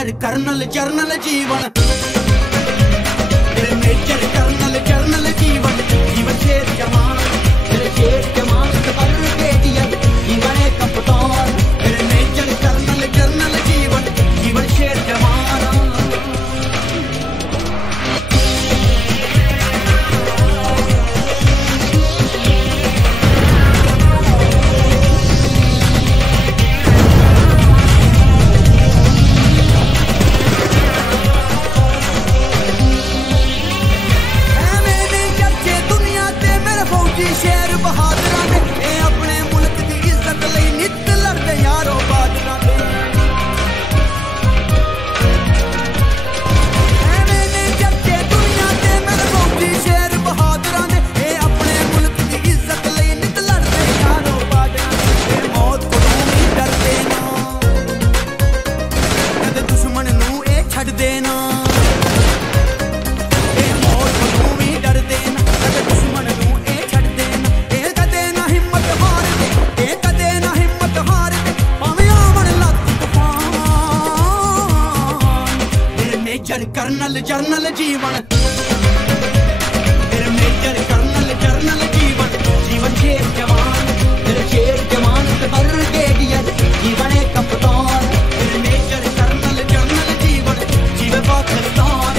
Major colonel journal जीवन, मेरे major colonel journal जीवन, जीवन शेर जवान, मेरे शेर जवान पर ब्रिगेडियर जीवन एक कप्तान, मेरे मेजर कर्नल जर्नल जीवन, जीवन शेर जवान। शेर बहादुर ने ए अपने मुल्क की इज्जत लई नित लड़दे यारो बादरा दे, मैंने चर्चे दुनिया ते मेरे फौजी शेर बहादुर ने ए अपने मुल्क की इज्जत लई नित लड़दे यारो बादरा दे। मौत को नहीं डरदे ना, कदे दुश्मन नू ए छड़ देना, मौत को नहीं डरदे ना, कदे दुश्मन नू कर्नल जर्नल जीवन, मेरे मेजर कर्नल जर्नल जीवन, जीवन शेर जवान, मेरे शेर जवान पर ब्रिगेडियर जीवन एक कप्तान, मेरे मेजर कर्नल जर्नल जीवन, जीवन पाकिस्तान।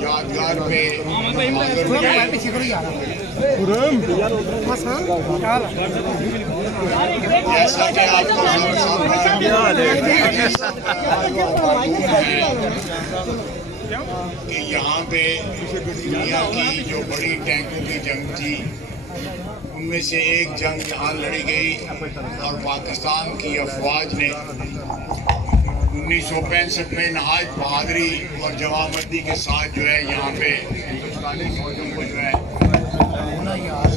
यादगार में जैसा कि आपको कि यहाँ पे दुनिया की जो बड़ी टैंकों की जंग थी उनमें से एक जंग यहाँ लड़ी गई और पाकिस्तान की अफवाज ने 1965 में नहायत बहादुरी और जवाबमंदी के साथ जो है यहाँ पे हिंदुस्तानी फौजों को जो है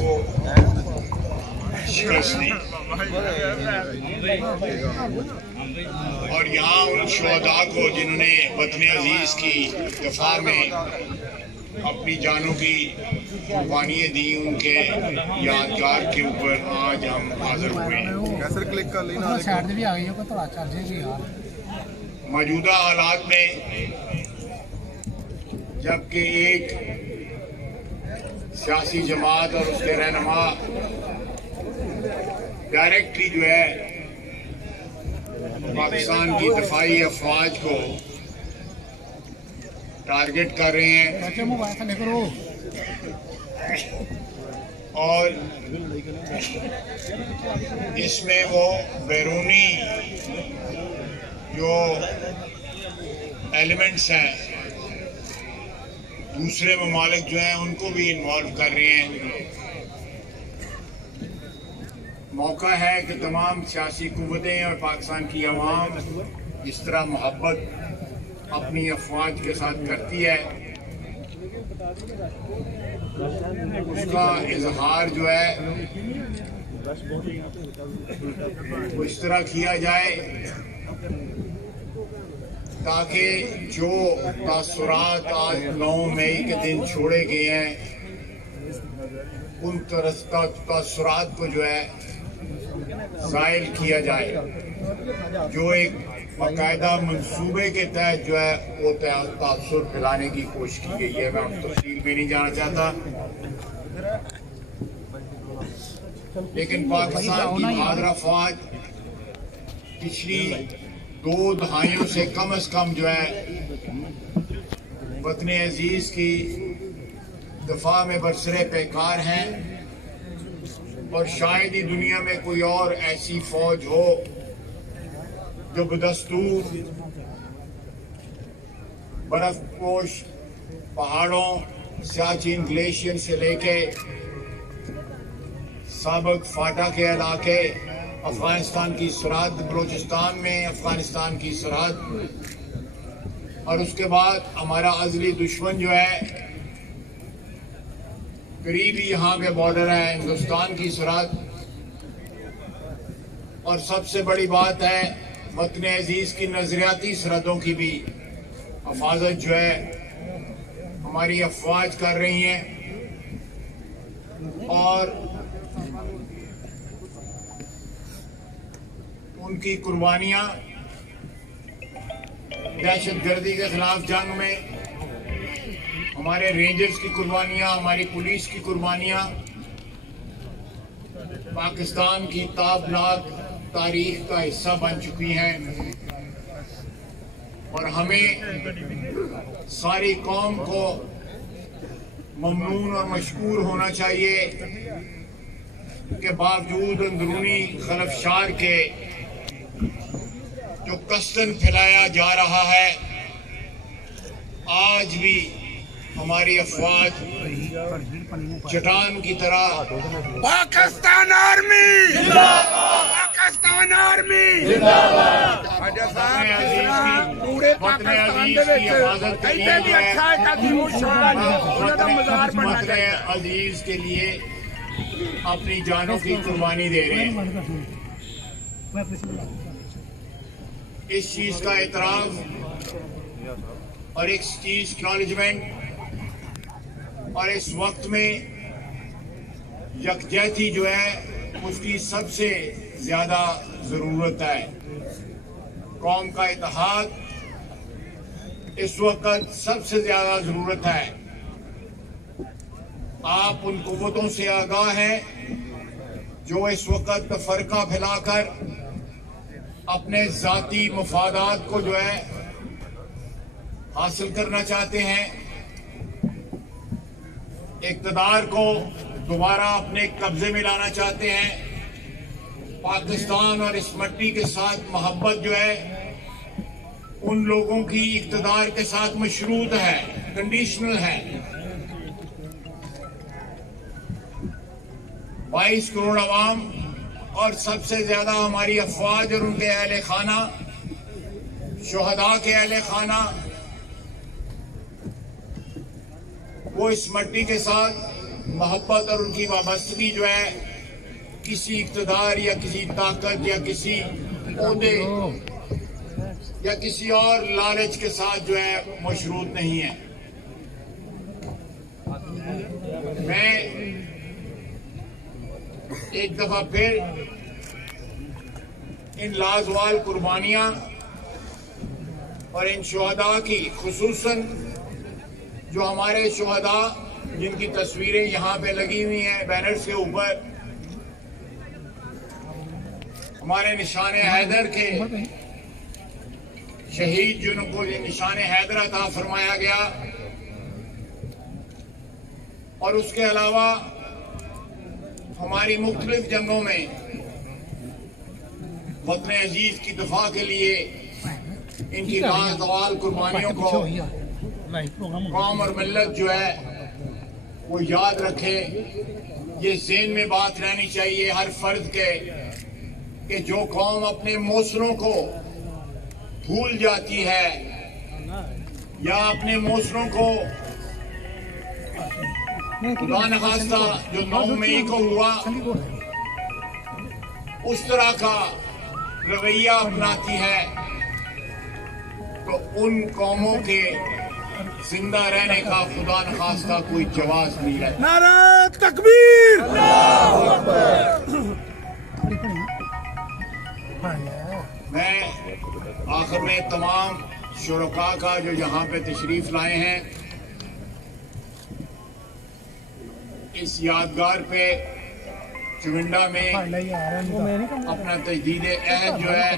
वो शिकस्त दी और यहाँ उन शुहदा को जिन्होंने वतन अजीज की दफा में अपनी जानों की कुर्बानियाँ दी, उनके यादगार के ऊपर आज हम हाजिर हुए हैं। मौजूदा हालात में जबकि एक सियासी जमात और उसके रहनुमा डायरेक्टली जो है पाकिस्तान की दफाई अफवाज को टारगेट कर रहे हैं और इसमें वो बैरूनी जो एलिमेंट्स हैं दूसरे ममालिक जो हैं उनको भी इन्वॉल्व कर रहे हैं। मौका है कि तमाम सियासी कुव्वतें और पाकिस्तान की अवाम इस तरह मोहब्बत अपनी अफवाज के साथ करती है, उसका इजहार जो है वो इस तरह किया जाए ताकि जो तासुरात आज 9 मई के दिन छोड़े गए हैं उन तासुरात को जो है ज़ाइल किया जाए, जो एक बाकायदा मंसूबे के तहत जो है वो तासुर फैलाने की कोशिश की गई है। मैं तफसील में नहीं जाना चाहता, लेकिन पाकिस्तान की बहादुर अफवाज पिछली 2 दहाइयों से कम जो है वतन अजीज की दफा में बरसरे पैकार हैं और शायद ही दुनिया में कोई और ऐसी फौज हो जो बदस्तूर बर्फपोश पहाड़ों सियाचिन ग्लेशियर से लेके साबिक फाटा के इलाके, अफगानिस्तान की सरहद, बलूचिस्तान में अफगानिस्तान की सरहद, और उसके बाद हमारा अजली दुश्मन जो है करीबी यहाँ पे बॉर्डर है हिंदुस्तान की सरहद, और सबसे बड़ी बात है वतन अजीज की नजरियाती सरहदों की भी हिफाजत जो है हमारी अफवाज कर रही हैं। और उनकी कुर्बानियां दहशतगर्दी के खिलाफ जंग में, हमारे रेंजर्स की कुर्बानियां, हमारी पुलिस की कुर्बानियां पाकिस्तान की ताबनाक तारीख का हिस्सा बन चुकी हैं और हमें सारी कौम को ममनून और मशकूर होना चाहिए के बावजूद अंदरूनी खलफशार के जो कस्तन फैलाया जा रहा है, आज भी हमारी अफवाज चट्टान की तरह पाकिस्तान आर्मी जिंदाबाद, पाकिस्तान आर्मी जिंदाबाद। पूरे पाकिस्तान दे विच इत्थे भी अच्छा है काफी मुश्किल है, उन्हां दा मज़ार बनना चाहिए। अजीज के लिए अपनी जानों की कुर्बानी दे रहे हैं। इस चीज का एतराफ और एक चीज एक्नॉलेजमेंट और इस वक्त में यकजहती जो है उसकी सबसे ज्यादा जरूरत है। कौम का इत्तेहाद इस वक्त सबसे ज्यादा जरूरत है। आप उन कुव्वतों से आगाह हैं जो इस वक्त तफरका फैलाकर अपने जाती मफादात को जो है हासिल करना चाहते हैं, इक़्तिदार को दोबारा अपने कब्जे में लाना चाहते हैं। पाकिस्तान और इस मट्टी के साथ मोहब्बत जो है उन लोगों की इक़्तिदार के साथ मशरूत है, कंडीशनल है। 22 करोड़ अवाम और सबसे ज्यादा हमारी अफवाज और उनके अहले खाना, शुहदा के अहले खाना, वो इस मट्टी के साथ मोहब्बत और उनकी वाबस्तगी जो है किसी इक़्तिदार या किसी ताकत या किसी ओहदे या किसी और लालच के साथ जो है मशरूत नहीं है। मैं एक दफा फिर इन लाजवाल कुर्बानियां और इन शुहदा की, खुसूसन जो हमारे शुहदा जिनकी तस्वीरें यहाँ पे लगी हुई हैं बैनर्स के ऊपर, हमारे निशान हैदर के शहीद जिनको निशान हैदर अता फरमाया गया, और उसके अलावा हमारी मुख्तलिफ जंगों में वतन अजीज की दफा के लिए इनकी लाजवाल कुर्बानियों को कौम और मिल्लत जो है वो याद रखे। ये ज़हन में बात रहनी चाहिए हर फर्द के कि जो कौम अपने मौसरों को भूल जाती है या अपने मौसरों को खुदा न खास्ता जो 9 मई को हुआ उस तरह का रवैया अपनाती है तो उन कौमों के जिंदा रहने का खुदा न खास्ता कोई जवाब नहीं रहता। नारा तकबीर। मैं आखिर में तमाम शुरका का जो यहाँ पे तशरीफ लाए हैं इस यादगार पे चुविंडा में अपना तजदीद अहद जो है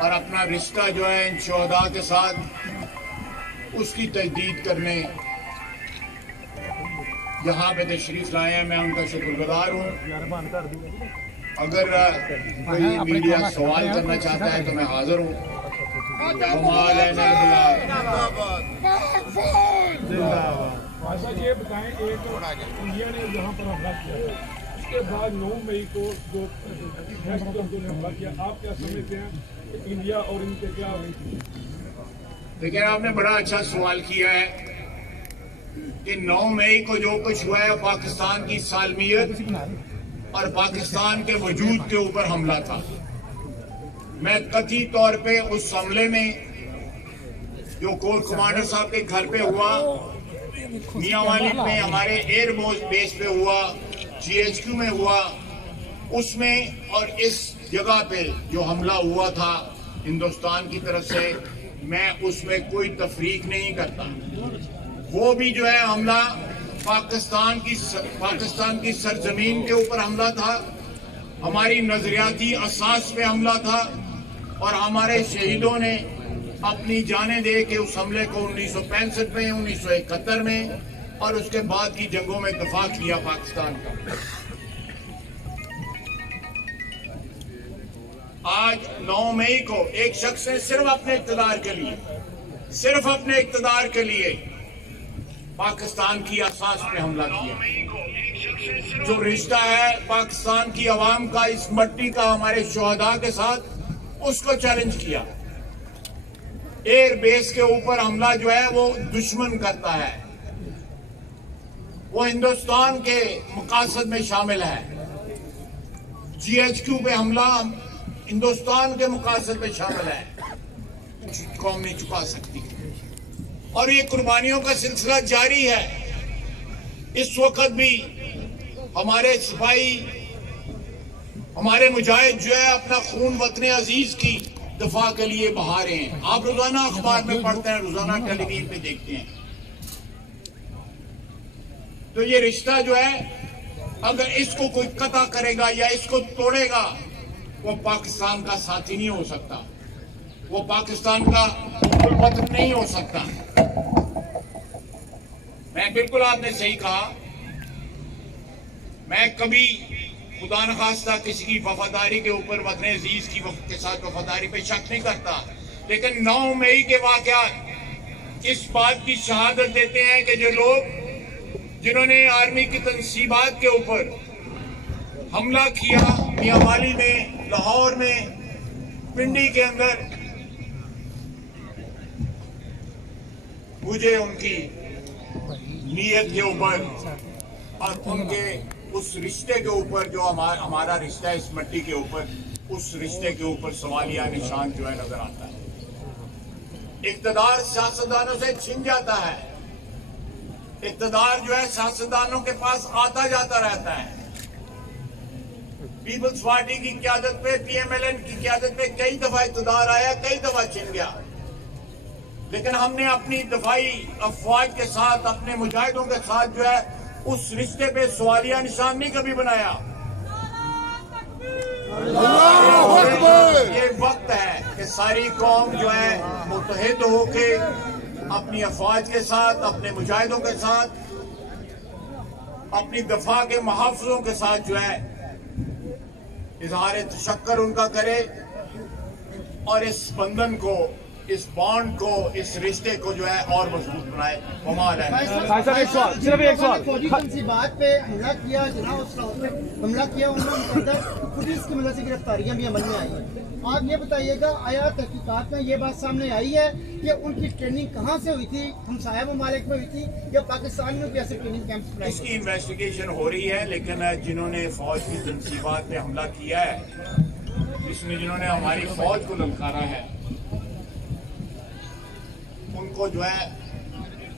और अपना रिश्ता जो है इन शोहदा के साथ उसकी तजदीद करने यहाँ पे तशरीफ लाए हैं। मैं उनका शुक्रगुजार हूँ। अगर कोई मीडिया सवाल करना चाहता है तो मैं हाजिर हूँ। ये बताएं, एक इंडिया ने यहाँ पर हमला किया उसके बाद 9 मई को जो हमला किया, आप क्या समझते हैं इंडिया और इनके क्या? देखिए, आपने बड़ा अच्छा सवाल किया है कि 9 मई को जो कुछ हुआ है पाकिस्तान की सालमियत और पाकिस्तान के वजूद के ऊपर हमला था। मैं कथी तौर पे उस हमले में जो कोर कमांडर साहब के घर पे हुआ, मियां वालिद में हमारे एयर बेस पे हुआ, GHQ में हुआ, उसमें और इस जगह पे जो हमला हुआ था हिंदुस्तान की तरफ से, मैं उसमें कोई तफरीक नहीं करता। वो भी जो है हमला पाकिस्तान की सरजमीन के ऊपर हमला था, हमारी नजरियाती असास पे हमला था और हमारे शहीदों ने अपनी जानें दे के उस हमले को 1965 में, 1971 में और उसके बाद की जंगों में दफा किया पाकिस्तान का। आज 9 मई को एक शख्स ने सिर्फ अपने इक़्तिदार के लिए पाकिस्तान की असास पे हमला किया। जो रिश्ता है पाकिस्तान की आवाम का इस मट्टी का हमारे शोहदा के साथ, उसको चैलेंज किया। एयर बेस के ऊपर हमला जो है वो दुश्मन करता है, वो हिंदुस्तान के मकासद में शामिल है। GHQ पे हमला हिंदुस्तान के मकासद में शामिल है, कौम नहीं चुका सकती और ये कुर्बानियों का सिलसिला जारी है। इस वक्त भी हमारे सिपाही, हमारे मुजाहिद जो है अपना खून वतन अजीज की दफा के लिए बहा रहे हैं। आप रोजाना अखबार में पढ़ते हैं, रोजाना टेलीविजन पे देखते हैं। तो ये रिश्ता जो है अगर इसको कोई कता करेगा या इसको तोड़ेगा, वो पाकिस्तान का साथी नहीं हो सकता, वो पाकिस्तान का वतन नहीं हो सकता। मैं बिल्कुल, आपने सही कहा, मैं कभी खुदा न खास्ता किसी की वफादारी के ऊपर, वतन अजीज की के साथ वफादारी पे शक नहीं करता, लेकिन 9 मई के वाकयात इस बात की शहादत देते हैं कि जो लोग जिन्होंने आर्मी की तनसीबात के ऊपर हमला किया, मियां वाली में, लाहौर में, पिंडी के अंदर, मुझे उनकी नीयत के ऊपर और उनके उस रिश्ते के ऊपर जो हमारा रिश्ता है इस मिट्टी के ऊपर, उस रिश्ते के ऊपर सवालिया निशान जो है नजर आता है। इक़्तिदार सियासतदानों से छिन जाता है, इक़्तिदार जो है सियासतदानों के पास आता जाता रहता है। पीपल्स पार्टी की क़यादत पे, PMLN की क़यादत पे कई दफा इक़्तिदार आया, कई दफा छिन गया, लेकिन हमने अपनी दफाई अफवाज के साथ, अपने मुजाहिदों के साथ जो है उस रिश्ते पे सवालिया निशान नहीं कभी बनाया। ये वक्त है कि सारी कौम जो है मुत्तहिद होके अपनी अफवाज के साथ, अपने मुजाहिदों के साथ, अपनी दफा के मुहाफ़िज़ों के साथ जो है इज़हार तशक्कुर उनका करे और इस बंधन को, इस बॉन्ड को, इस रिश्ते को जो है और मजबूत बनाए। सिर्फ एक सवाल, फौजी तंसीबात पे हमला किया, हमला किया, उन्होंने पुलिस की मदद से गिरफ्तारियां भी अमल में आई हैं। आप ये बताइएगा, आया तहकीकात में ये बात सामने आई है कि उनकी ट्रेनिंग कहाँ से हुई थी, हमसाया ममालिक में हुई थी या पाकिस्तान में भी ऐसे ट्रेनिंग कैंप? इसकी इन्वेस्टिगेशन हो रही है, लेकिन जिन्होंने फौज की तंसीबात पे हमला किया है, जिन्होंने हमारी फौज को ललकारा है, उनको जो है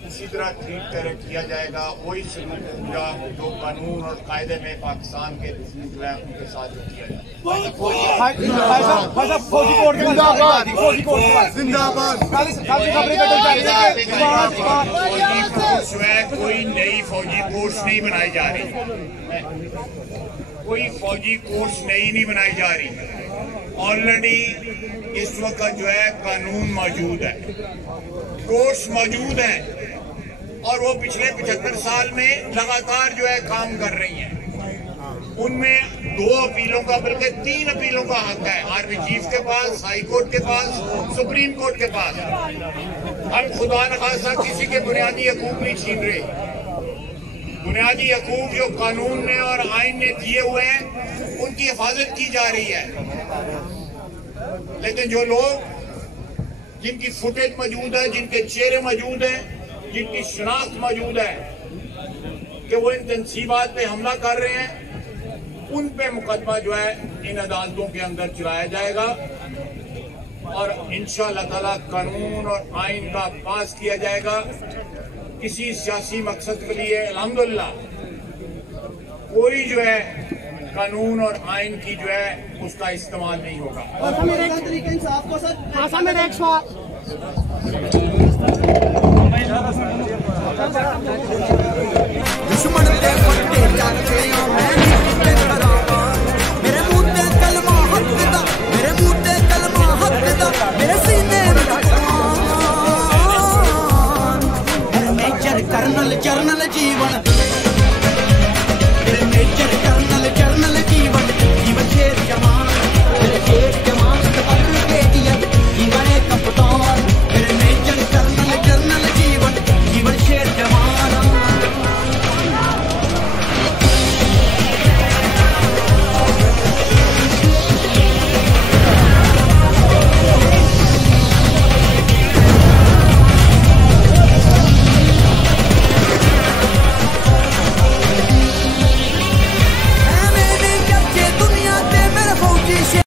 इसी तरह ट्रीट किया जाएगा। वही सलूक होगा जो कानून और कायदे में पाकिस्तान के जो है उनके साथ जो किया जाए। जो है कोई नई फौजी कोर्स नहीं बनाई जा रही, कोई फौजी कोर्स नहीं बनाई जा रही। ऑलरेडी इस वक्त जो है कानून मौजूद है, कोर्स मौजूद है, और वो पिछले 75 साल में लगातार जो है काम कर रही हैं। उनमें 2 अपीलों का, बल्कि 3 अपीलों का हक है, आर्मी चीफ के पास, हाई कोर्ट के पास, सुप्रीम कोर्ट के पास। हम खुदा न खासा किसी के बुनियादी हकूक नहीं छीन रहे। बुनियादी हकूक जो कानून ने और आइन ने दिए हुए हैं, उनकी हिफाजत की जा रही है। लेकिन जो लोग, जिनकी फुटेज मौजूद है, जिनके चेहरे मौजूद हैं, जिनकी शनाख्त मौजूद है कि वो इन तंसीबात पे हमला कर रहे हैं, उन पे मुकदमा जो है इन अदालतों के अंदर चलाया जाएगा और इंशाअल्लाह ताला कानून और आइन का पास किया जाएगा। किसी सियासी मकसद के लिए अल्हम्दुलिल्लाह कोई जो है कानून और आइन की जो है उसका इस्तेमाल नहीं होगा। दुश्मन दे फट्टे जाते मैं निकले करावा, मेरे मुंह ते कलमा हक दा, मेरे मुंह ते कलमा हक दा, मेरे सीने में मेजर कर्नल जर्नल जीवन, मेरे मेजर